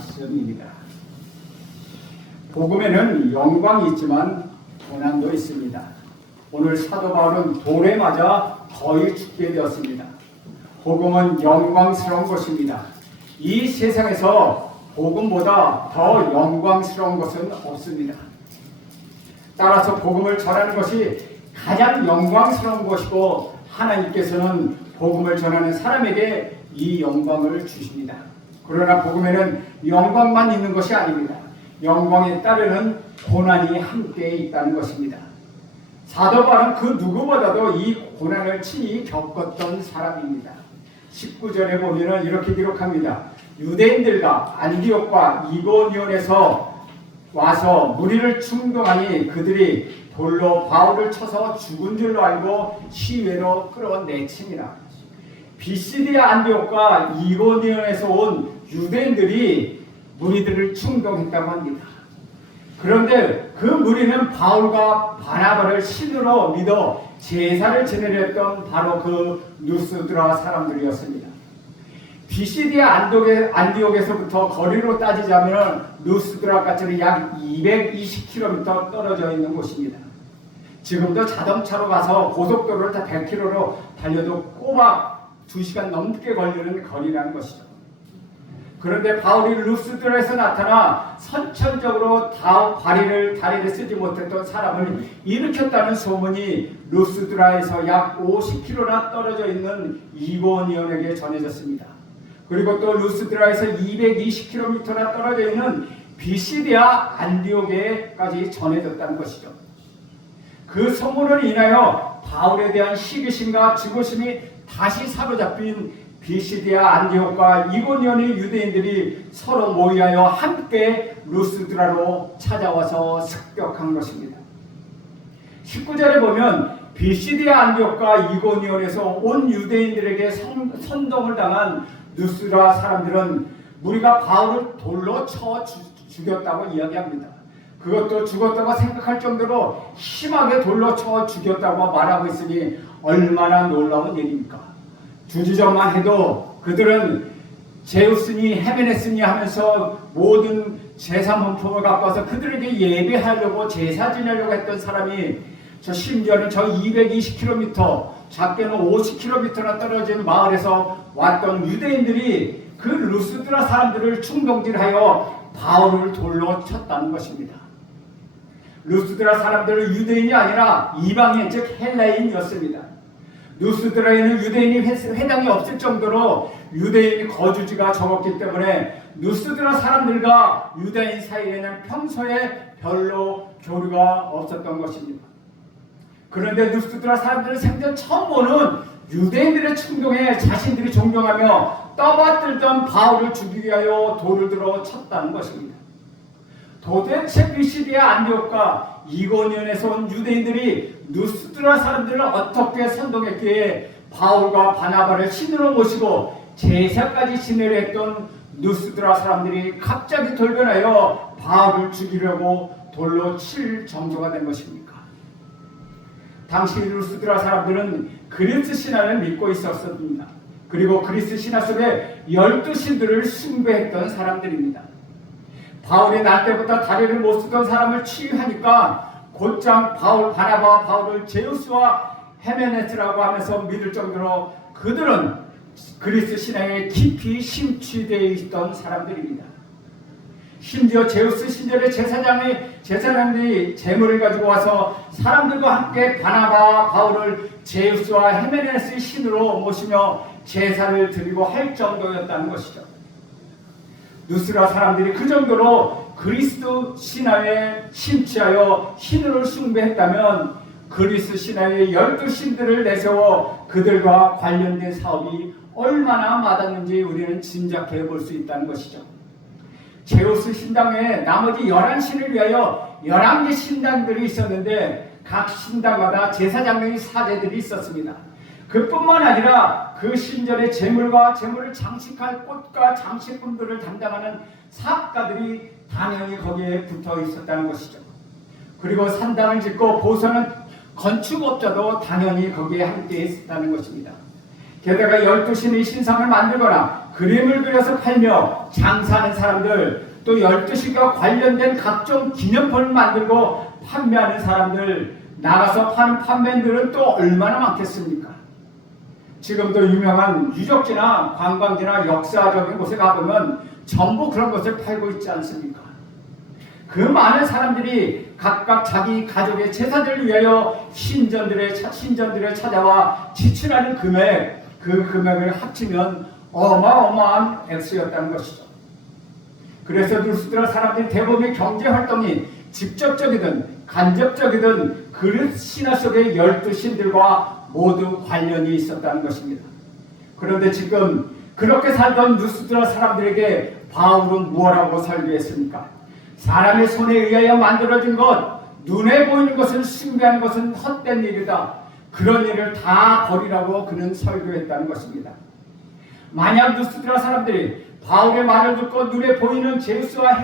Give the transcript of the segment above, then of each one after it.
말씀입니다. 복음에는 영광이 있지만 고난도 있습니다. 오늘 사도 바울은 돌에 맞아 거의 죽게 되었습니다. 복음은 영광스러운 것입니다. 이 세상에서 복음보다 더 영광스러운 것은 없습니다. 따라서 복음을 전하는 것이 가장 영광스러운 것이고 하나님께서는 복음을 전하는 사람에게 이 영광을 주십니다. 그러나 복음에는 영광만 있는 것이 아닙니다. 영광에 따르는 고난이 함께 있다는 것입니다. 사도 바울은 그 누구보다도 이 고난을 친히 겪었던 사람입니다. 19절에 보면 이렇게 기록합니다. 유대인들과 안디옥과 이고니온에서 와서 무리를 충동하니 그들이 돌로 바울을 쳐서 죽은 줄로 알고 시외로 끌어내치니라. 비시디아 안디옥과 이고니온에서 온 유대인들이 무리들을 충동했다고 합니다. 그런데 그 무리는 바울과 바나바를 신으로 믿어 제사를 지내려 했던 바로 그 누스드라 사람들이었습니다. 비시디아 안디옥에서부터 거리로 따지자면 누스드라까지는 약 220km 떨어져 있는 곳입니다. 지금도 자동차로 가서 고속도로를 다 100km로 달려도 꼬박 2시간 넘게 걸리는 거리라는 것이죠. 그런데 바울이 루스드라에서 나타나 선천적으로 다리를 쓰지 못했던 사람을 일으켰다는 소문이 루스드라에서 약 50km나 떨어져 있는 이고니온에게 전해졌습니다. 그리고 또 루스드라에서 220km나 떨어져 있는 비시디아 안디옥에까지 전해졌다는 것이죠. 그 소문을 인하여 바울에 대한 시기심과 증오심이 다시 사로잡힌 비시디아 안디옥과 이고니온의 유대인들이 서로 모의하여 함께 루스드라로 찾아와서 습격한 것입니다. 19절에 보면 비시디아 안디옥과 이고니온에서 온 유대인들에게 선동을 당한 루스드라 사람들은 무리가 바울을 돌로 쳐 죽였다고 이야기합니다. 그것도 죽었다고 생각할 정도로 심하게 돌로 쳐 죽였다고 말하고 있으니 얼마나 놀라운 일입니까? 주지전만 해도 그들은 제우스니 헤메네스니 하면서 모든 제사문품을 갖고 와서 그들에게 예배하려고 제사 지내려고 했던 사람이 심지어는 220km, 작게는 50km나 떨어진 마을에서 왔던 유대인들이 그 루스드라 사람들을 충동질하여 바울을 돌로 쳤다는 것입니다. 루스드라 사람들은 유대인이 아니라 이방인 즉 헬라인이었습니다. 루스드라에는 유대인이 회당이 없을 정도로 유대인 거주지가 적었기 때문에 루스드라 사람들과 유대인 사이에는 평소에 별로 교류가 없었던 것입니다. 그런데 루스드라 사람들은 생전 처음 보는 유대인들의 충동에 자신들이 존경하며 떠받들던 바울을 죽이기 위하여 돌을 들어 쳤다는 것입니다. 도대체 비시디아 안디옥과 이고니온에서 온 유대인들이 루스드라 사람들을 어떻게 선동했기에 바울과 바나바를 신으로 모시고 제사까지 지내려 했던 루스드라 사람들이 갑자기 돌변하여 바울을 죽이려고 돌로 칠 정도가 된 것입니까? 당시 루스드라 사람들은 그리스 신화를 믿고 있었습니다. 그리고 그리스 신화 속에 12신들을 숭배했던 사람들입니다. 바울이 날 때부터 다리를 못 쓰던 사람을 치유하니까 곧장 바나바와 바울을 제우스와 헤메네스라고 하면서 믿을 정도로 그들은 그리스 신앙에 깊이 심취되어 있던 사람들입니다. 심지어 제우스 신전의 제사장들이 재물을 가지고 와서 사람들과 함께 바나바와 바울을 제우스와 헤메네스의 신으로 모시며 제사를 드리고 할 정도였다는 것이죠. 루스드라 사람들이 그 정도로 그리스도 신화에 심취하여 신을 숭배했다면 그리스 신화의 12신들을 내세워 그들과 관련된 사업이 얼마나 많았는지 우리는 짐작해 볼 수 있다는 것이죠. 제우스 신당 외에 나머지 11신을 위하여 11개 신당들이 있었는데 각 신당마다 제사장의 사제들이 있었습니다. 그뿐만 아니라 그 신전의 재물과 재물을 장식할 꽃과 장식품들을 담당하는 사업가들이 당연히 거기에 붙어 있었다는 것이죠. 그리고 산당을 짓고 보수하는 건축업자도 당연히 거기에 함께 있었다는 것입니다. 게다가 12신의 신상을 만들거나 그림을 그려서 팔며 장사하는 사람들, 또 12시가 관련된 각종 기념품을 만들고 판매하는 사람들, 나가서 파는 판매들은 또 얼마나 많겠습니까? 지금도 유명한 유적지나 관광지나 역사적인 곳에 가보면 전부 그런 것을 팔고 있지 않습니까? 그 많은 사람들이 각각 자기 가족의 제사들을 위하여 신전들에 찾아와 지출하는 금액, 그 금액을 합치면 어마어마한 액수였다는 것이죠. 그래서 루스드라 사람들이 대부분의 경제활동이 직접적이든 간접적이든 그 신화 속의 12신들과 모두 관련이 있었다는 것입니다. 그런데 지금 그렇게 살던 루스드라 사람들에게 바울은 무엇라고 설교했습니까? 사람의 손에 의하여 만들어진 것, 눈에 보이는 것을 숭배하는 것은 헛된 일이다. 그런 일을 다 버리라고 그는 설교했다는 것입니다. 만약 루스드라 사람들이 바울의 말을 듣고 눈에 보이는 제우스와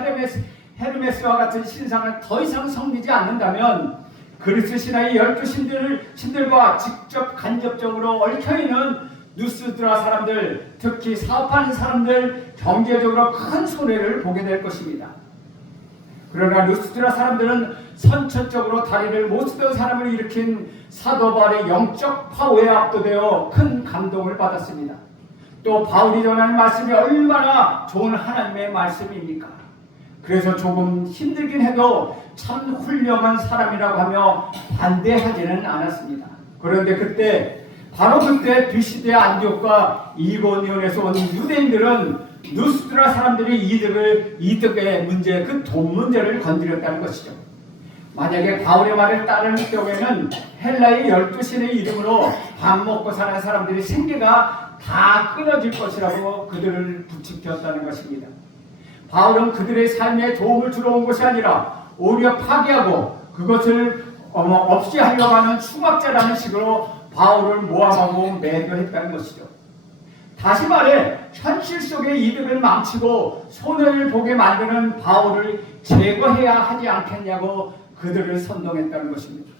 헤르메스와 같은 신상을 더 이상 섬기지 않는다면 그리스 신화의 12신들과 직접 간접적으로 얽혀있는 루스드라 사람들, 특히 사업하는 사람들, 경제적으로 큰 손해를 보게 될 것입니다. 그러나 루스드라 사람들은 선천적으로 다리를 못 쓰던 사람을 일으킨 사도 바울의 영적 파워에 압도되어 큰 감동을 받았습니다. 또 바울이 전하는 말씀이 얼마나 좋은 하나님의 말씀입니까? 그래서 조금 힘들긴 해도 참 훌륭한 사람이라고 하며 반대하지는 않았습니다. 그런데 바로 그때 비시대 안디옥과 이고니온에서 온 유대인들은 루스드라 사람들이 이득의 문제, 그 돈 문제를 건드렸다는 것이죠. 만약에 바울의 말을 따르는 경우에는 헬라의 12신의 이름으로 밥 먹고 사는 사람들이 생계가 다 끊어질 것이라고 그들을 부추겼다는 것입니다. 바울은 그들의 삶에 도움을 주러 온 것이 아니라 오히려 파괴하고 그것을 없이 하려고 하는 추mak자라는 식으로 바울을 모함하고 매도했다는 것이죠. 다시 말해 현실 속의 이득을 망치고 손해를 보게 만드는 바울을 제거해야 하지 않겠냐고 그들을 선동했다는 것입니다.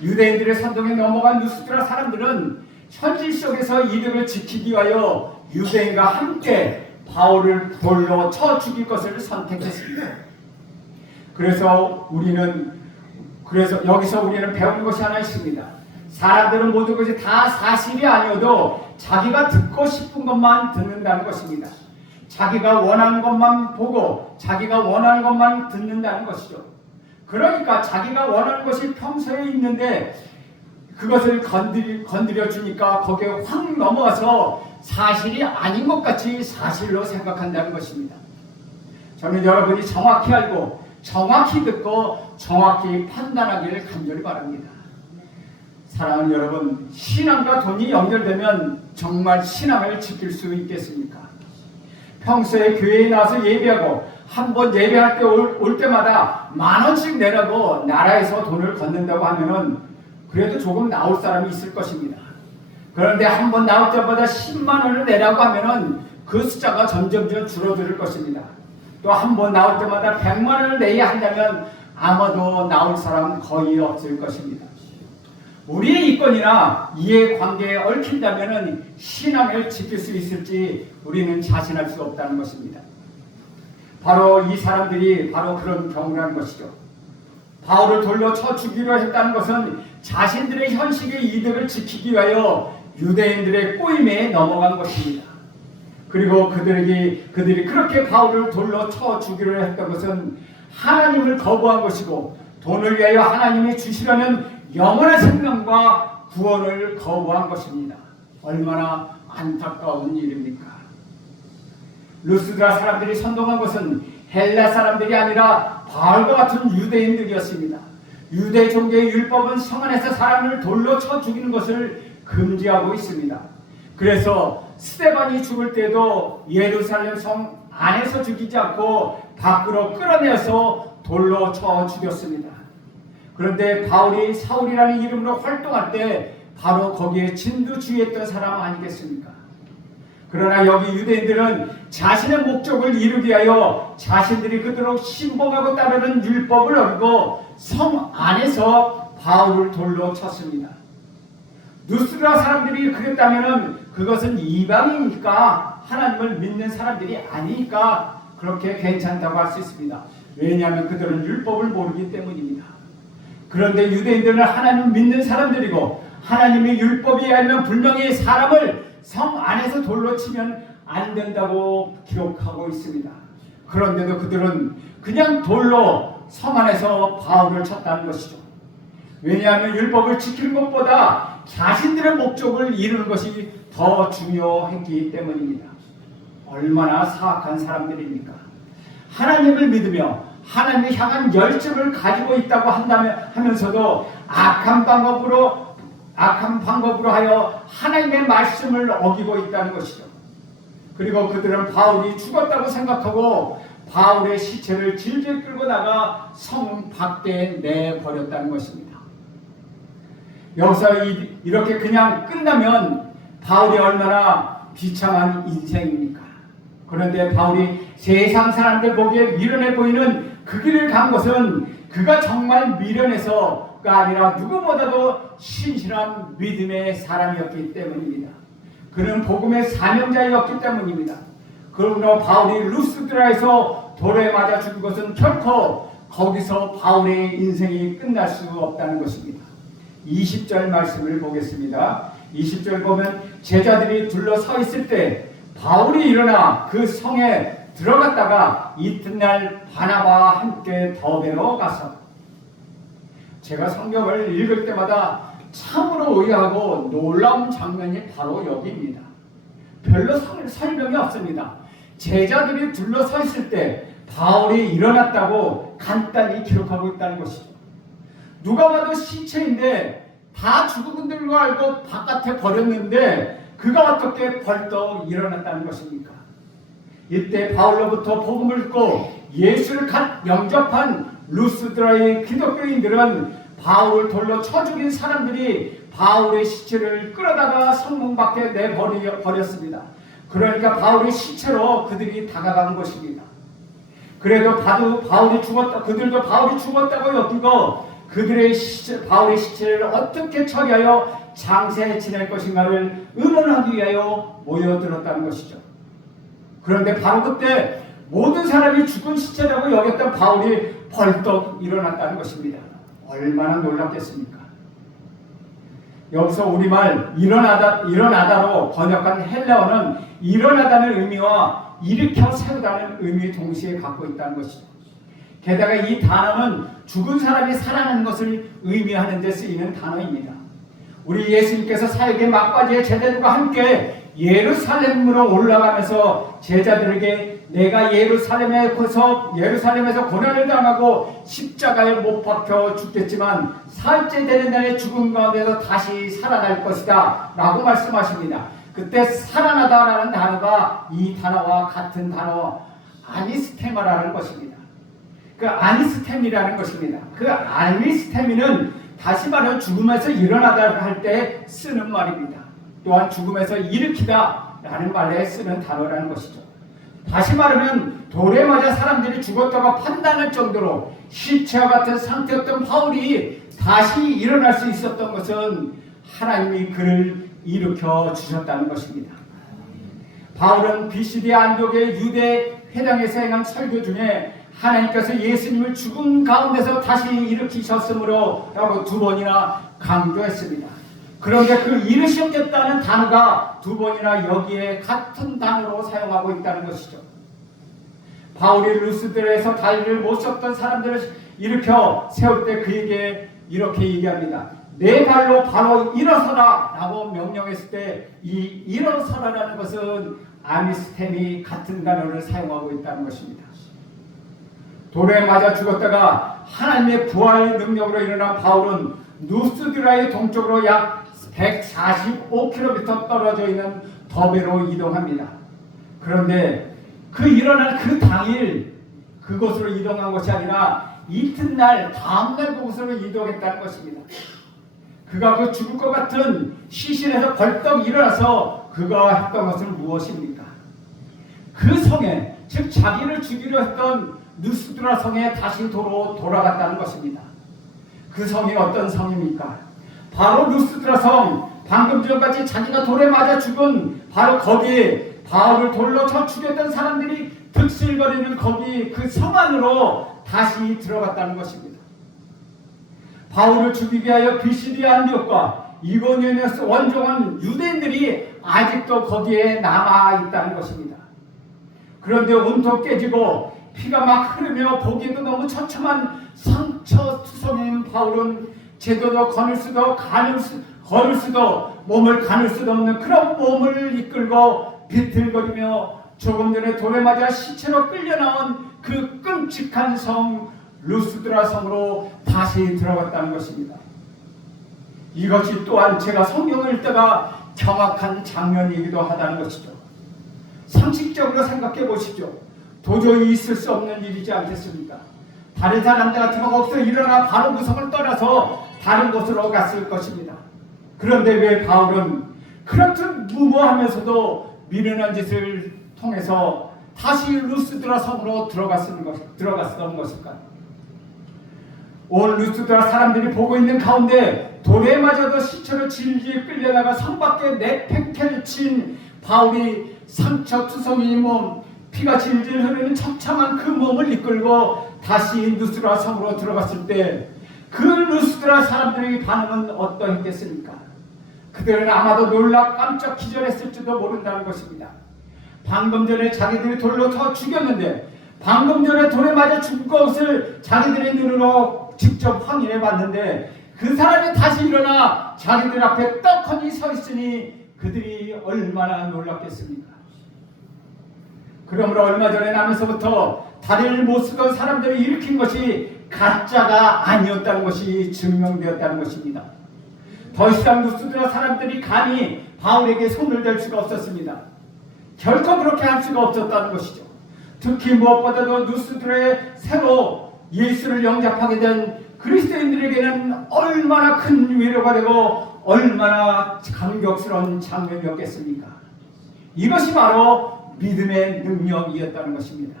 유대인들의 선동에 넘어간 루스드라 사람들은 현실 속에서 이득을 지키기 위하여 유대인과 함께 바울을 돌로 쳐 죽일 것을 선택했습니다. 그래서 여기서 우리는 배우는 것이 하나 있습니다. 사람들은 모든 것이 다 사실이 아니어도 자기가 듣고 싶은 것만 듣는다는 것입니다. 자기가 원하는 것만 보고 자기가 원하는 것만 듣는다는 것이죠. 그러니까 자기가 원하는 것이 평소에 있는데 그것을 건드려 주니까 거기에 확 넘어가서 사실이 아닌 것 같이 사실로 생각한다는 것입니다. 저는 여러분이 정확히 알고 정확히 듣고 정확히 판단하기를 간절히 바랍니다. 사랑하는 여러분, 신앙과 돈이 연결되면 정말 신앙을 지킬 수 있겠습니까? 평소에 교회에 나와서 예배하고 한번 예배할 때 올 때마다 10,000원씩 내라고 나라에서 돈을 걷는다고 하면은 그래도 조금 나올 사람이 있을 것입니다. 그런데 한번 나올 때마다 10만 원을 내라고 하면은 그 숫자가 점점 줄어들 것입니다. 또 한번 나올 때마다 100만 원을 내야 한다면 아마도 나올 사람은 거의 없을 것입니다. 우리의 이권이나 이해관계에 얽힌다면 신앙을 지킬 수 있을지 우리는 자신할 수 없다는 것입니다. 바로 이 사람들이 바로 그런 경우라는 것이죠. 바울을 돌로 쳐 죽이려 했다는 것은 자신들의 현식의 이득을 지키기 위하여 유대인들의 꼬임에 넘어간 것입니다. 그리고 그들이 그렇게 바울을 돌로 쳐 죽이려 했던 것은 하나님을 거부한 것이고 돈을 위하여 하나님이 주시려는 영원한 생명과 구원을 거부한 것입니다. 얼마나 안타까운 일입니까? 루스드라 사람들이 선동한 것은 헬라 사람들이 아니라 바울과 같은 유대인들이었습니다. 유대 종교의 율법은 성 안에서 사람을 돌로 쳐 죽이는 것을 금지하고 있습니다. 그래서 스데반이 죽을 때도 예루살렘 성 안에서 죽이지 않고 밖으로 끌어내서 돌로 쳐 죽였습니다. 그런데 바울이 사울이라는 이름으로 활동할 때 바로 거기에 진두지휘했던 사람 아니겠습니까? 그러나 여기 유대인들은 자신의 목적을 이루기 위하여 자신들이 그토록 신봉하고 따르는 율법을 어기고 성 안에서 바울을 돌로 쳤습니다. 루스드라 사람들이 그랬다면 그것은 이방이니까 하나님을 믿는 사람들이 아니니까 그렇게 괜찮다고 할 수 있습니다. 왜냐하면 그들은 율법을 모르기 때문입니다. 그런데 유대인들은 하나님 믿는 사람들이고 하나님의 율법이 알면 분명히 사람을 성 안에서 돌로 치면 안 된다고 기록하고 있습니다. 그런데도 그들은 그냥 돌로 성 안에서 바울을 쳤다는 것이죠. 왜냐하면 율법을 지키는 것보다 자신들의 목적을 이루는 것이 더 중요했기 때문입니다. 얼마나 사악한 사람들입니까? 하나님을 믿으며 하나님을 향한 열정을 가지고 있다고 하면서도 악한 방법으로 하여 하나님의 말씀을 어기고 있다는 것이죠. 그리고 그들은 바울이 죽었다고 생각하고 바울의 시체를 질질 끌고 나가 성 밖에 내버렸다는 것입니다. 여기서 이렇게 그냥 끝나면 바울이 얼마나 비참한 인생입니까? 그런데 바울이 세상 사람들 보기에 미련해 보이는 그 길을 간 것은 그가 정말 미련해서가 아니라 누구보다도 신실한 믿음의 사람이었기 때문입니다. 그는 복음의 사명자였기 때문입니다. 그러므로 바울이 루스드라에서 돌에 맞아 죽은 것은 결코 거기서 바울의 인생이 끝날 수 없다는 것입니다. 20절 말씀을 보겠습니다. 20절 보면 제자들이 둘러서 있을 때 바울이 일어나 그 성에 들어갔다가 이튿날 바나바와 함께 더베로 가서, 제가 성경을 읽을 때마다 참으로 의아하고 놀라운 장면이 바로 여기입니다. 별로 설명이 없습니다. 제자들이 둘러서 있을 때 바울이 일어났다고 간단히 기록하고 있다는 것이죠. 누가 봐도 시체인데 다 죽은 줄로 알고 바깥에 버렸는데 그가 어떻게 벌떡 일어났다는 것입니까? 이때 바울로부터 복음을 듣고 예수를 갓 영접한 루스드라의 기독교인들은 바울을 돌로 쳐 죽인 사람들이 바울의 시체를 끌어다가 성문 밖에 내버렸습니다. 그러니까 바울의 시체로 그들이 다가간 것입니다. 그래도 그들도 바울이 죽었다고 여기고 바울의 시체를 어떻게 처리하여 장세에 지낼 것인가를 의논하기 위하여 모여들었다는 것이죠. 그런데 바로 그때 모든 사람이 죽은 시체라고 여겼던 바울이 벌떡 일어났다는 것입니다. 얼마나 놀랍겠습니까? 여기서 우리말 일어나다로 번역한 헬라어는 일어나다는 의미와 일으켜 세우다는 의미 동시에 갖고 있다는 것이죠. 게다가 이 단어는 죽은 사람이 살아나는 것을 의미하는 데 쓰이는 단어입니다. 우리 예수님께서 사역의 막바지에 제자들과 함께 예루살렘으로 올라가면서 제자들에게 내가 예루살렘에서 고난을 당하고 십자가에 못 박혀 죽겠지만 사흘째 되는 날에 죽은 가운데서 다시 살아날 것이다 라고 말씀하십니다. 그때 살아나다라는 단어가 이 단어와 같은 단어 아니스테마라는 것입니다. 그 아니스테미라는 것입니다. 그 아니스테미는 다시 말하면 죽음에서 일어나다 할 때 쓰는 말입니다. 또한 죽음에서 일으키다 라는 말에 쓰는 단어라는 것이죠. 다시 말하면 돌에 맞아 사람들이 죽었다고 판단할 정도로 시체와 같은 상태였던 바울이 다시 일어날 수 있었던 것은 하나님이 그를 일으켜 주셨다는 것입니다. 바울은 BCD 안독의 유대 회당에서 행한 설교 중에 하나님께서 예수님을 죽은 가운데서 다시 일으키셨으므로 라고 2번이나 강조했습니다. 그런데 그 일으키셨다는 단어가 2번이나 여기에 같은 단어로 사용하고 있다는 것이죠. 바울이 루스드라에서 다리를 못 섰던 사람들을 일으켜 세울 때 그에게 이렇게 얘기합니다. 내 발로 바로 일어서라 라고 명령했을 때 이 일어서라라는 것은 아미스템이 같은 단어를 사용하고 있다는 것입니다. 돌에 맞아 죽었다가 하나님의 부활의 능력으로 일어난 바울은 루스드라의 동쪽으로 약 145km 떨어져 있는 더베로 이동합니다. 그런데 일어난 그 당일 그곳으로 이동한 것이 아니라 이튿날 다음날 그곳으로 이동했다는 것입니다. 그가 그 죽을 것 같은 시신에서 벌떡 일어나서 그가 했던 것은 무엇입니까? 그 성에, 즉 자기를 죽이려 했던 루스드라 성에 다시 돌아갔다는 것입니다. 그 성이 어떤 성입니까? 바로 루스드라 성, 방금 전까지 자기가 돌에 맞아 죽은 바로 거기에 바울을 돌로 쳐 죽였던 사람들이 득실거리는 거기 그 성 안으로 다시 들어갔다는 것입니다. 바울을 죽이게 하여 비시디아 안디옥과 이고니온에서 원종한 유대인들이 아직도 거기에 남아있다는 것입니다. 그런데 온통 깨지고 피가 막 흐르며 보기에도 너무 처참한 상처투성인 바울은 제대로 걸을 수도 몸을 가눌 수도 없는 그런 몸을 이끌고 비틀거리며 조금 전에 돌에 맞아 시체로 끌려나온 그 끔찍한 성 루스드라 성으로 다시 들어갔다는 것입니다. 이것이 또한 제가 성경을 읽다가 정확한 장면이기도 하다는 것이죠. 상식적으로 생각해 보시죠. 도저히 있을 수 없는 일이지 않겠습니까? 다른 사람들 같으면 거기서 일어나 바로 그 성을 떠나서 다른 곳으로 갔을 것입니다. 그런데 왜 바울은 그렇듯 무모하면서도 미련한 짓을 통해서 다시 루스드라 성으로 들어갔던 것일까요? 온 루스드라 사람들이 보고 있는 가운데 돌에 맞아도 시체로 질질 끌려나가 성 밖에 내팽개를 친 바울이 상처투성이인 몸, 피가 질질 흐르는 처참한 그 몸을 이끌고 다시 루스드라 성으로 들어갔을 때 그 루스드라 사람들의 반응은 어떠했겠습니까? 그들은 아마도 놀라 깜짝 기절했을지도 모른다는 것입니다. 방금 전에 자기들이 돌로 쳐 죽였는데 방금 전에 돌에 맞아 죽은 것을 자기들의 눈으로 직접 확인해 봤는데 그 사람이 다시 일어나 자기들 앞에 떡하니 서 있으니 그들이 얼마나 놀랐겠습니까? 그러므로 얼마 전에 나면서부터 다리를 못 쓰던 사람들을 일으킨 것이 가짜가 아니었다는 것이 증명되었다는 것입니다. 더 이상 루스드라 사람들이 감히 바울에게 손을 댈 수가 없었습니다. 결코 그렇게 할 수가 없었다는 것이죠. 특히 무엇보다도 루스드라에 새로 예수를 영접하게 된 그리스도인들에게는 얼마나 큰 위로가 되고 얼마나 감격스러운 장면이었겠습니까? 이것이 바로 믿음의 능력이었다는 것입니다.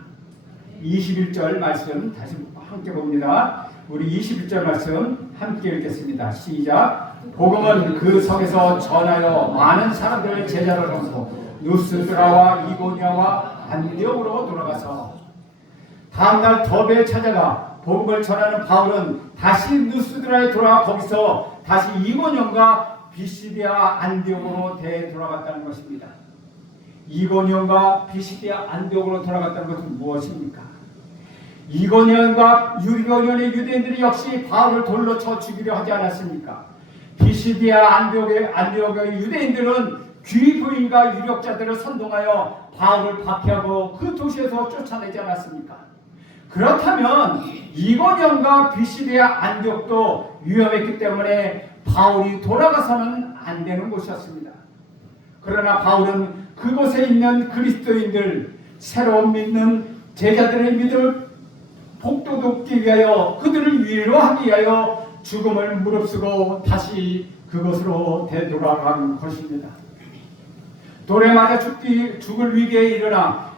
21절 말씀 다시 함께 봅니다. 우리 21절 말씀 함께 읽겠습니다. 시작. 복음은 그 성에서 전하여 많은 사람들을 제자로 삼고 루스드라와 이고니아와 안디옥으로 돌아가서 다음날 더베에 찾아가 복음을 전하는 바울은 다시 루스드라에 돌아가 거기서 다시 이고니온과 비시디아 안디옥으로 되돌아갔다는 것입니다. 이고니온과 비시디아 안디옥으로 돌아갔다는 것은 무엇입니까? 이고니온과 이고니온의 유대인들이 역시 바울을 돌로 쳐 죽이려 하지 않았습니까? 비시디아 안디옥의 유대인들은 귀부인과 유력자들을 선동하여 바울을 박해하고 그 도시에서 쫓아내지 않았습니까? 그렇다면 이고니온과 비시디아 안디옥도 위험했기 때문에 바울이 돌아가서는 안 되는 곳이었습니다. 그러나 바울은 그곳에 있는 그리스도인들, 새로운 믿는 제자들의 믿음을 복돋기 위하여 그들을 위로하기 위하여 죽음을 무릅쓰고 다시 그것으로 되돌아간 것입니다. 돌에 맞아 죽을 위기에 일어나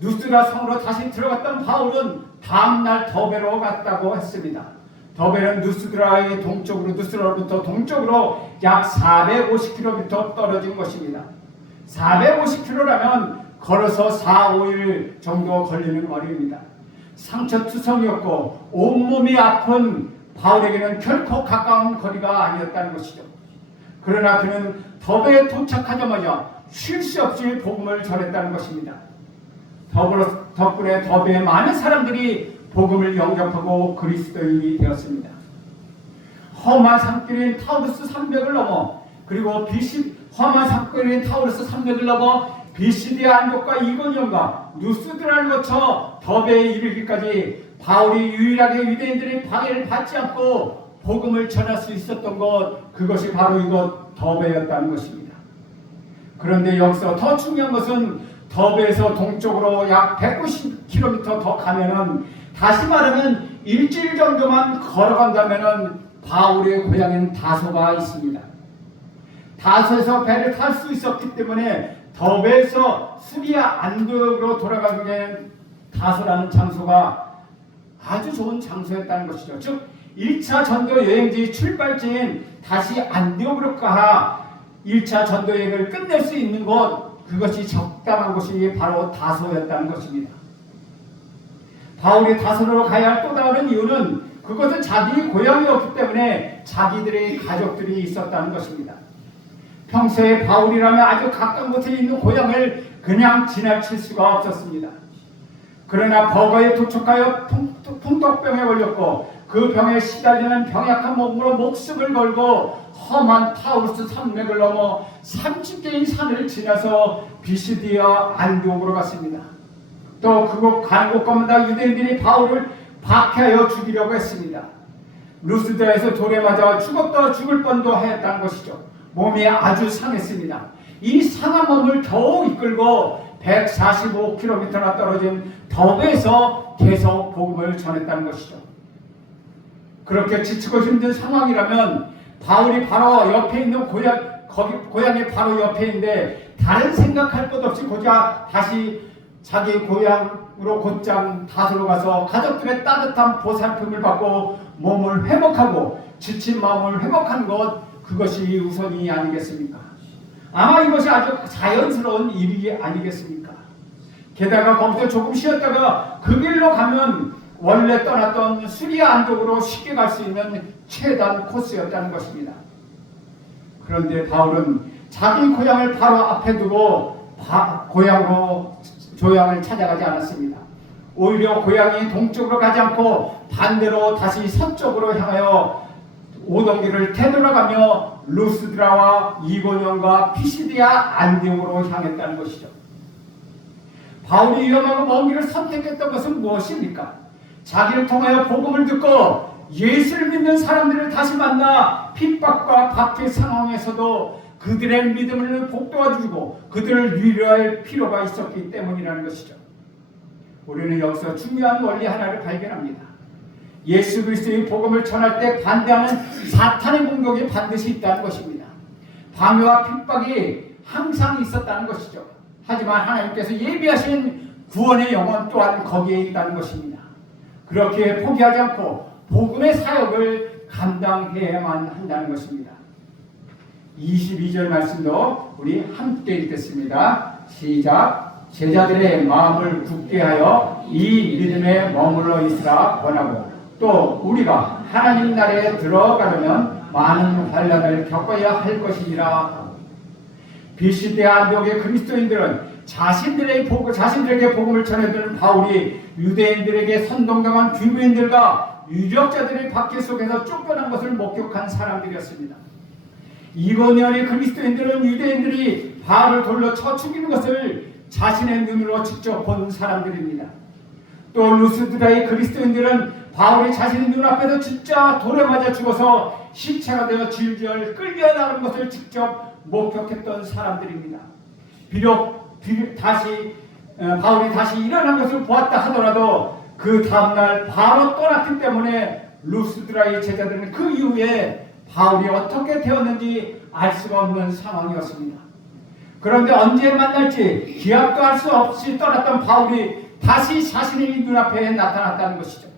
루스드라 성으로 다시 들어갔던 바울은 다음날 더베로 갔다고 했습니다. 더베는 루스드라로부터 동쪽으로 약 450km 떨어진 것입니다. 450km라면 걸어서 4-5일 정도 걸리는 거리입니다. 상처투성이었고 온몸이 아픈 바울에게는 결코 가까운 거리가 아니었다는 것이죠. 그러나 그는 더베에 도착하자마자 쉴 새 없이 복음을 전했다는 것입니다. 덕분에 더베에 많은 사람들이 복음을 영접하고 그리스도인이 되었습니다. 험한 산길인 타우루스 산맥을 넘어 험한 산길인 타우루스 산맥을 넘어 비시디아 안디옥과 이고니온과 루스드라를 거쳐 더베에 이르기까지 바울이 유일하게 유대인들의 방해를 받지 않고 복음을 전할 수 있었던 그것이 바로 이곳 더베였다는 것입니다. 그런데 여기서 더 중요한 것은 더베에서 동쪽으로 약 190km 더 가면은 다시 말하면 일주일 정도만 걸어간다면은 바울의 고향인 다소가 있습니다. 다소에서 배를 탈 수 있었기 때문에 더베에서 수리아 안디옥으로 돌아가게 된 다소라는 장소가 아주 좋은 장소였다는 것이죠. 즉 1차 전도 여행지 출발지인 다시 안디옥으로 가 1차 전도 여행을 끝낼 수 있는 곳, 그것이 적당한 곳이 바로 다소였다는 것입니다. 바울이 다소로 가야 할 또 다른 이유는 그것은 자기 고향이었기 때문에 자기들의 가족들이 있었다는 것입니다. 평소에 바울이라면 아주 가까운 곳에 있는 고향을 그냥 지나칠 수가 없었습니다. 그러나 버거에 도착하여 풍독병에 걸렸고 그 병에 시달리는 병약한 몸으로 목숨을 걸고 험한 타우루스 산맥을 넘어 30개의 산을 지나서 비시디아 안디옥으로 갔습니다. 또 그곳 가는 곳마다 유대인들이 바울을 박해하여 죽이려고 했습니다. 루스드라에서 돌에 맞아 죽었다 죽을 뻔도 하였다는 것이죠. 몸이 아주 상했습니다. 이 상한 몸을 겨우 이끌고 145km나 떨어진 더베에서 계속 복음을 전했다는 것이죠. 그렇게 지치고 힘든 상황이라면 바울이 바로 옆에 있는 고향이 바로 옆에인데 다른 생각할 것 없이 고작 다시 자기 고향으로 곧장 다소로 가서 가족들의 따뜻한 보살핌을 받고 몸을 회복하고 지친 마음을 회복하는 것, 그것이 우선이 아니겠습니까? 아마 이것이 아주 자연스러운 일이 아니겠습니까? 게다가 거기서 조금 쉬었다가 그 길로 가면 원래 떠났던 수리아 안쪽으로 쉽게 갈 수 있는 최단 코스였다는 것입니다. 그런데 바울은 자기 고향을 바로 앞에 두고 고향으로 조양을 찾아가지 않았습니다. 오히려 고향이 동쪽으로 가지 않고 반대로 다시 서쪽으로 향하여 오던 길을 되돌아가며 루스드라와 이고년과 피시디아 안디옥으로 향했다는 것이죠. 바울이 위험하고 먼 길을 선택했던 것은 무엇입니까? 자기를 통하여 복음을 듣고 예수를 믿는 사람들을 다시 만나 핍박과 박해 상황에서도 그들의 믿음을 복돋아주고 그들을 위로할 필요가 있었기 때문이라는 것이죠. 우리는 여기서 중요한 원리 하나를 발견합니다. 예수 그리스도의 복음을 전할 때 반대하는 사탄의 공격이 반드시 있다는 것입니다. 방해와 핍박이 항상 있었다는 것이죠. 하지만 하나님께서 예비하신 구원의 영혼 또한 거기에 있다는 것입니다. 그렇게 포기하지 않고 복음의 사역을 감당해야만 한다는 것입니다. 22절 말씀도 우리 함께 읽겠습니다. 시작. 제자들의 마음을 굳게 하여 이 믿음에 머물러 있으라 권하고 또 우리가 하나님 나라에 들어가려면 많은 환난을 겪어야 할 것이니라. 비시디아 안디옥의 그리스도인들은 자신들에게 복음을 전해주는 바울이 유대인들에게 선동당한 귀부인들과 유력자들의 박해 속에서 쫓겨난 것을 목격한 사람들이었습니다. 이고니온의 그리스도인들은 유대인들이 바울을 돌려 쳐 죽이는 것을 자신의 눈으로 직접 본 사람들입니다. 또 루스드라의 그리스도인들은 바울이 자신의 눈앞에서 진짜 돌에 맞아 죽어서 시체가 되어 질질 끌려나가는 것을 직접 목격했던 사람들입니다. 비록 바울이 다시 일어난 것을 보았다 하더라도 그 다음날 바로 떠났기 때문에 루스드라의 제자들은 그 이후에 바울이 어떻게 되었는지 알 수가 없는 상황이었습니다. 그런데 언제 만날지 기약도 할 수 없이 떠났던 바울이 다시 자신의 눈앞에 나타났다는 것이죠.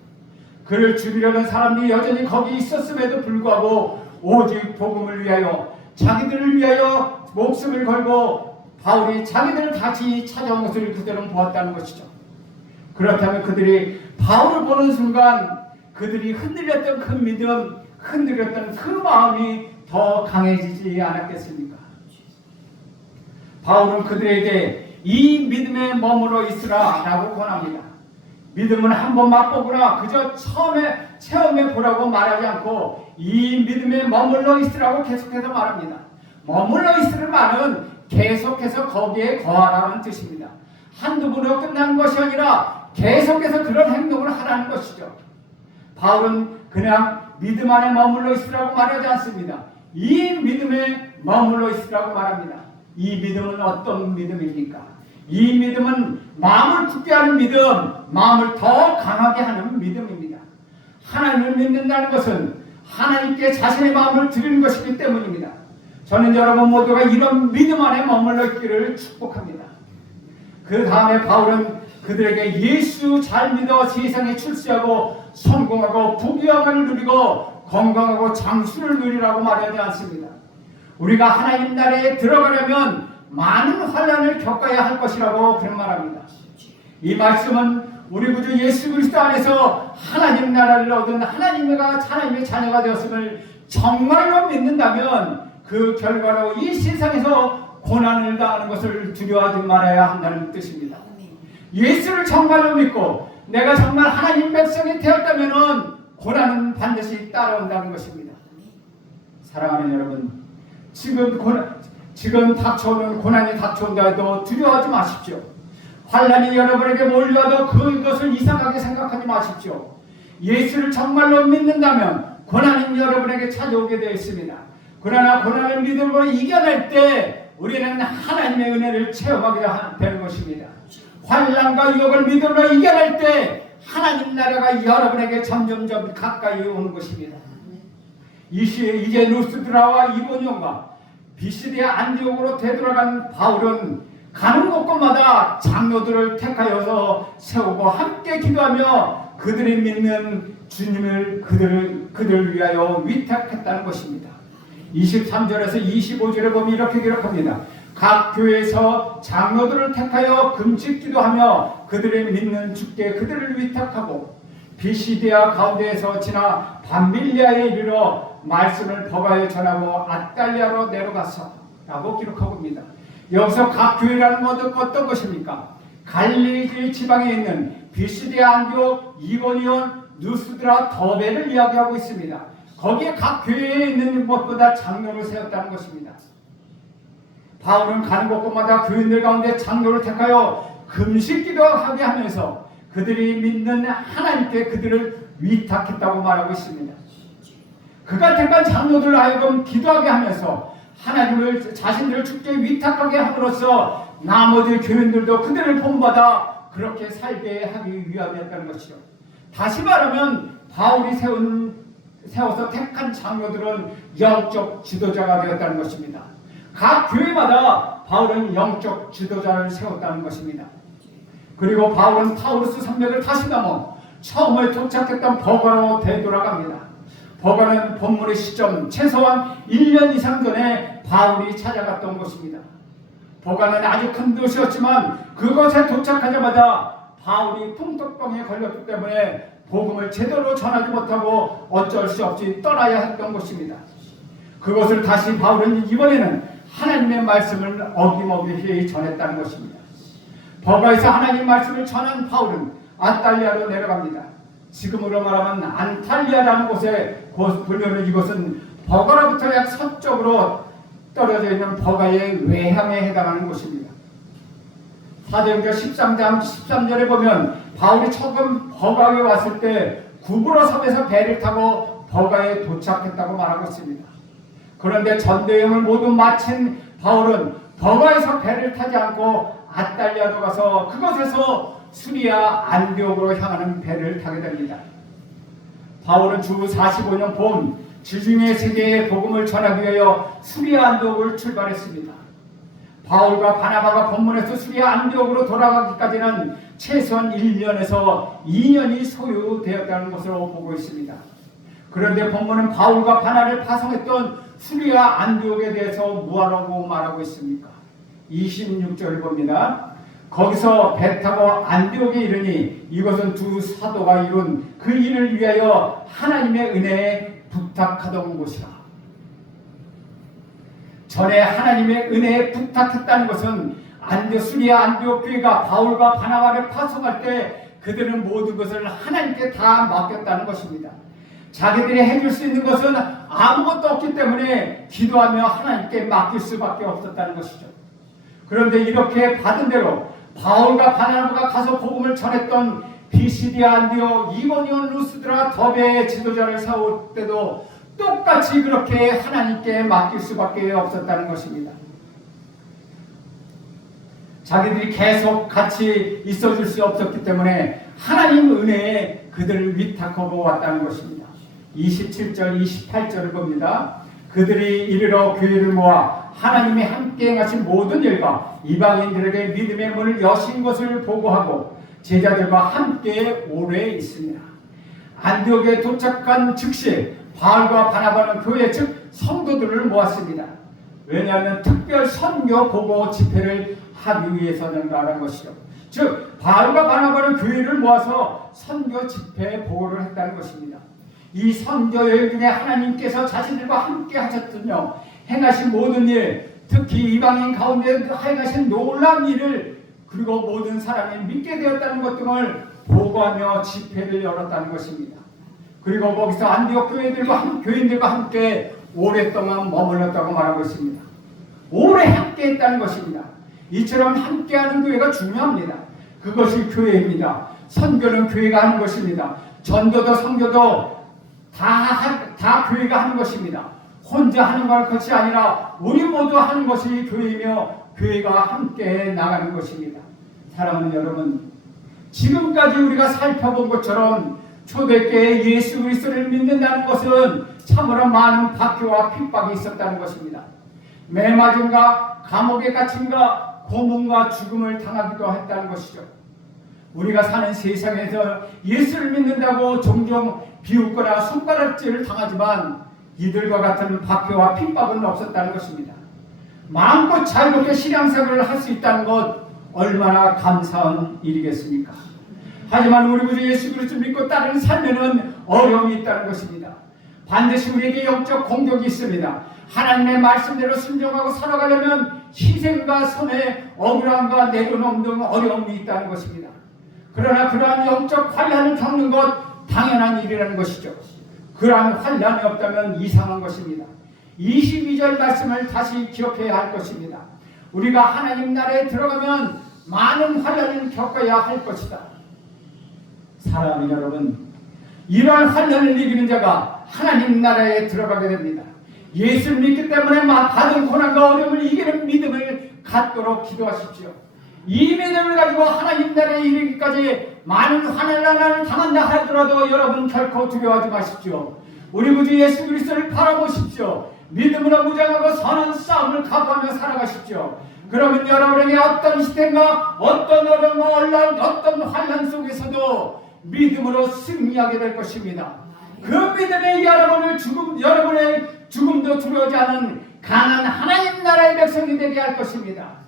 그를 죽이려는 사람들이 여전히 거기 있었음에도 불구하고 오직 복음을 위하여 자기들을 위하여 목숨을 걸고 바울이 자기들을 다시 찾아온 것을 그들은 보았다는 것이죠. 그렇다면 그들이 바울을 보는 순간 그들이 흔들렸던 그 믿음, 흔들렸던 그 마음이 더 강해지지 않았겠습니까? 바울은 그들에게 이 믿음에 머물러 있으라 라고 권합니다. 믿음은 한번 맛보거나 그저 체험해 보라고 말하지 않고 이 믿음에 머물러 있으라고 계속해서 말합니다. 머물러 있으라는 말은 계속해서 거기에 거하라는 뜻입니다. 한두 번으로 끝나는 것이 아니라 계속해서 그런 행동을 하라는 것이죠. 바울은 그냥 믿음 안에 머물러 있으라고 말하지 않습니다. 이 믿음에 머물러 있으라고 말합니다. 이 믿음은 어떤 믿음입니까? 이 믿음은 마음을 굳게 하는 믿음, 마음을 더 강하게 하는 믿음입니다. 하나님을 믿는다는 것은 하나님께 자신의 마음을 드리는 것이기 때문입니다. 저는 여러분 모두가 이런 믿음 안에 머물러 있기를 축복합니다. 그 다음에 바울은 그들에게 예수 잘 믿어 세상에 출세하고 성공하고 부귀영화를 누리고 건강하고 장수를 누리라고 말하지 않습니다. 우리가 하나님 나라에 들어가려면 많은 환난을 겪어야 할 것이라고 그런 말합니다. 이 말씀은 우리 구주 예수 그리스도 안에서 하나님 나라를 얻은 하나님의 자녀가 되었음을 정말로 믿는다면 그 결과로 이 세상에서 고난을 당하는 것을 두려워하지 말아야 한다는 뜻입니다. 예수를 정말로 믿고 내가 정말 하나님 백성이 되었다면 고난은 반드시 따라온다는 것입니다. 사랑하는 여러분, 지금 닥쳐오는 고난이 닥쳐온다 해도 두려워하지 마십시오. 환난이 여러분에게 몰려와도 그것을 이상하게 생각하지 마십시오. 예수를 정말로 믿는다면 고난은 여러분에게 찾아오게 되어 있습니다. 그러나 고난을 믿음으로 이겨낼 때 우리는 하나님의 은혜를 체험하게 되는 것입니다. 환난과 유혹을 믿음으로 이겨낼 때 하나님 나라가 여러분에게 점점점 가까이 오는 것입니다. 이제 루스드라와 이고니온과 비시디아 안디옥으로 되돌아간 바울은 가는 곳곳마다 장로들을 택하여서 세우고 함께 기도하며 그들이 믿는 주님을 그들을 위하여 위탁했다는 것입니다. 23절에서 25절에 보면 이렇게 기록합니다. 각 교회에서 장로들을 택하여 금식 기도하며 그들의 믿는 주께 그들을 위탁하고 비시디아 가운데에서 지나 밤빌리아에 이르러 말씀을 버가에 전하고 아탈리아로 내려가서 라고 기록하고 있습니다. 여기서 각 교회라는 것은 어떤 것입니까? 갈릴리 지방에 있는 비시디아 안디옥, 이고니온, 누스드라, 더베를 이야기하고 있습니다. 거기에 각 교회에 있는 것보다 장로를 세웠다는 것입니다. 바울은 가는 곳곳마다 교인들 가운데 장로를 택하여 금식 기도하게 하면서 그들이 믿는 하나님께 그들을 위탁했다고 말하고 있습니다. 그가 택한 장로들을 하여금 기도하게 하면서 하나님을 자신들을 주께 위탁하게 함으로써 나머지 교인들도 그들을 본받아 그렇게 살게 하기 위함이었다는 것이죠. 다시 말하면 바울이 세워서 택한 장로들은 영적 지도자가 되었다는 것입니다. 각 교회마다 바울은 영적 지도자를 세웠다는 것입니다. 그리고 바울은 타우루스 산맥을 다시 넘어 처음에 도착했던 버가로 되돌아갑니다. 버가는 본문의 시점 최소한 1년 이상 전에 바울이 찾아갔던 곳입니다. 버가는 아주 큰 도시였지만 그것에 도착하자마자 바울이 풍토병에 걸렸기 때문에 복음을 제대로 전하지 못하고 어쩔 수 없이 떠나야 했던 것입니다. 그것을 다시 바울은 이번에는 하나님의 말씀을 어김없이 전했다는 것입니다. 버가에서 하나님 말씀을 전한 바울은 아탈리아로 내려갑니다. 지금으로 말하면 안탈리아라는 곳에 보면은 이것은 버가로부터 약 서쪽으로 떨어져 있는 버가의 외향에 해당하는 곳입니다. 사도행전 13장 13절에 보면 바울이 처음 버가에 왔을 때 구부로 섬에서 배를 타고 버가에 도착했다고 말하고 있습니다. 그런데 전대여행을 모두 마친 바울은 버가에서 배를 타지 않고 아탈리아로 가서 그곳에서 수리아 안디옥으로 향하는 배를 타게 됩니다. 바울은 주 45년 봄 지중해 세계에 복음을 전하기 위하여 수리아 안디옥을 출발했습니다. 바울과 바나바가 본문에서 수리아 안디옥으로 돌아가기까지는 최소한 1년에서 2년이 소요되었다는 것으로 보고 있습니다. 그런데 본문은 바울과 바나를 파송했던 수리아 안디옥에 대해서 무엇라고 말하고 있습니까? 26절을 봅니다. 거기서 배 타고 안디옥에 이르니 이것은 두 사도가 이룬 그 일을 위하여 하나님의 은혜에 부탁하던 곳이라. 전에 하나님의 은혜에 부탁했다는 것은 수리아 안디옥 교회가 바울과 바나바를 파송할 때 그들은 모든 것을 하나님께 다 맡겼다는 것입니다. 자기들이 해줄 수 있는 것은 아무것도 없기 때문에 기도하며 하나님께 맡길 수밖에 없었다는 것이죠. 그런데 이렇게 받은 대로 바울과 바나바가 가서 복음을 전했던 비시디아 안디옥, 이고니온, 루스드라, 더베의 지도자를 세울 때도 똑같이 그렇게 하나님께 맡길 수밖에 없었다는 것입니다. 자기들이 계속 같이 있어줄 수 없었기 때문에 하나님 은혜에 그들을 위탁하고 왔다는 것입니다. 27절, 28절을 봅니다. 그들이 이르러 교회를 모아 하나님이 함께 행하신 모든 일과 이방인들에게 믿음의 문을 여신 것을 보고하고 제자들과 함께 오래 있으니라. 안디옥에 도착한 즉시 바울과 바나바는 교회 즉 성도들을 모았습니다. 왜냐하면 특별 선교 보고 집회를 하기 위해서는라는 것이죠. 즉 바울과 바나바는 교회를 모아서 선교 집회 보고를 했다는 것입니다. 이 선교 여행 중에 하나님께서 자신들과 함께 하셨으며 행하신 모든 일, 특히 이방인 가운데 행하신 놀라운 일을 그리고 모든 사람이 믿게 되었다는 것 등을 보고하며 집회를 열었다는 것입니다. 그리고 거기서 안디옥 교인들과 함께 오랫동안 머물렀다고 말하고 있습니다. 오래 함께 했다는 것입니다. 이처럼 함께하는 교회가 중요합니다. 그것이 교회입니다. 선교는 교회가 하는 것입니다. 전도도 선교도 다 교회가 하는 것입니다. 혼자 하는 것이 아니라 우리 모두 하는 것이 교회이며 교회가 함께 나가는 것입니다. 사랑하는 여러분, 지금까지 우리가 살펴본 것처럼 초대교회에 예수 그리스도를 믿는다는 것은 참으로 많은 박해와 핍박이 있었다는 것입니다. 매맞음과 감옥에 갇힘과 고문과 죽음을 당하기도 했다는 것이죠. 우리가 사는 세상에서 예수를 믿는다고 종종 비웃거나 손가락질을 당하지만 이들과 같은 박해와 핍박은 없었다는 것입니다. 마음껏 자유롭게 신앙생활을 할 수 있다는 것 얼마나 감사한 일이겠습니까? 하지만 우리 구주 예수 그리스도를 믿고 따르는 삶에는 어려움이 있다는 것입니다. 반드시 우리에게 영적 공격이 있습니다. 하나님의 말씀대로 순종하고 살아가려면 희생과 손해, 억울함과 내려놓음 등 어려움이 있다는 것입니다. 그러나 그러한 영적 환난을 겪는 것 당연한 일이라는 것이죠. 그러한 환난이 없다면 이상한 것입니다. 22절 말씀을 다시 기억해야 할 것입니다. 우리가 하나님 나라에 들어가면 많은 환난을 겪어야 할 것이다. 사랑하는 여러분, 이러한 환난을 이기는 자가 하나님 나라에 들어가게 됩니다. 예수를 믿기 때문에 받은 고난과 어려움을 이기는 믿음을 갖도록 기도하십시오. 이 믿음을 가지고 하나님 나라에 이르기까지 많은 환난을 당한다 하더라도 여러분 결코 두려워하지 마십시오. 우리 구주 예수 그리스도를 바라보십시오. 믿음으로 무장하고 선한 싸움을 각오하며 살아가십시오. 그러면 여러분에게 어떤 시대가 어떤 어려움과 어떤 환난 속에서도 믿음으로 승리하게 될 것입니다. 그 믿음이 여러분의 죽음도 두려워하지 않은 강한 하나님 나라의 백성이 되게 할 것입니다.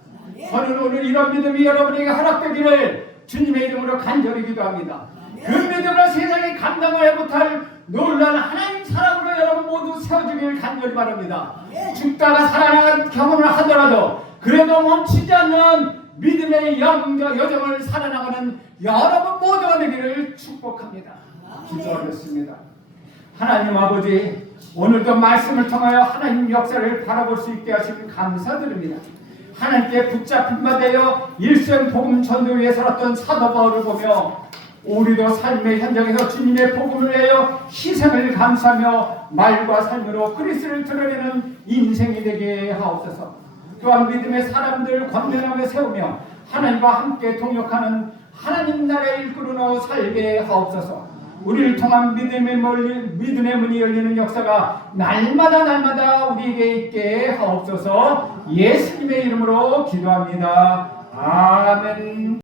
저는 오늘 이런 믿음이 여러분에게 허락되기를 주님의 이름으로 간절히 기도합니다. 그 믿음으로 세상이 감당을 못할 놀라운 하나님 사랑으로 여러분 모두 세워지기를 간절히 바랍니다. 죽다가 살아나는 경험을 하더라도 그래도 멈추지 않는 믿음의 여정을 살아나가는 여러분 모두가 되기를 축복합니다. 기도하겠습니다. 하나님 아버지, 오늘도 말씀을 통하여 하나님 역사를 바라볼 수 있게 하시니 감사드립니다. 하나님께 붙잡힌 바 되어 일생 복음 전도위에 살았던 사도 바울을 보며 우리도 삶의 현장에서 주님의 복음을 내어 희생을 감사하며 말과 삶으로 그리스도를 드러내는 인생이 되게 하옵소서. 또한 믿음의 사람들을 권면하며 세우며 하나님과 함께 동역하는 하나님 나라의 일꾼으로 살게 하옵소서. 우리를 통한 믿음의 문이 열리는 역사가 날마다 우리에게 있게 하옵소서. 예수님의 이름으로 기도합니다. 아멘.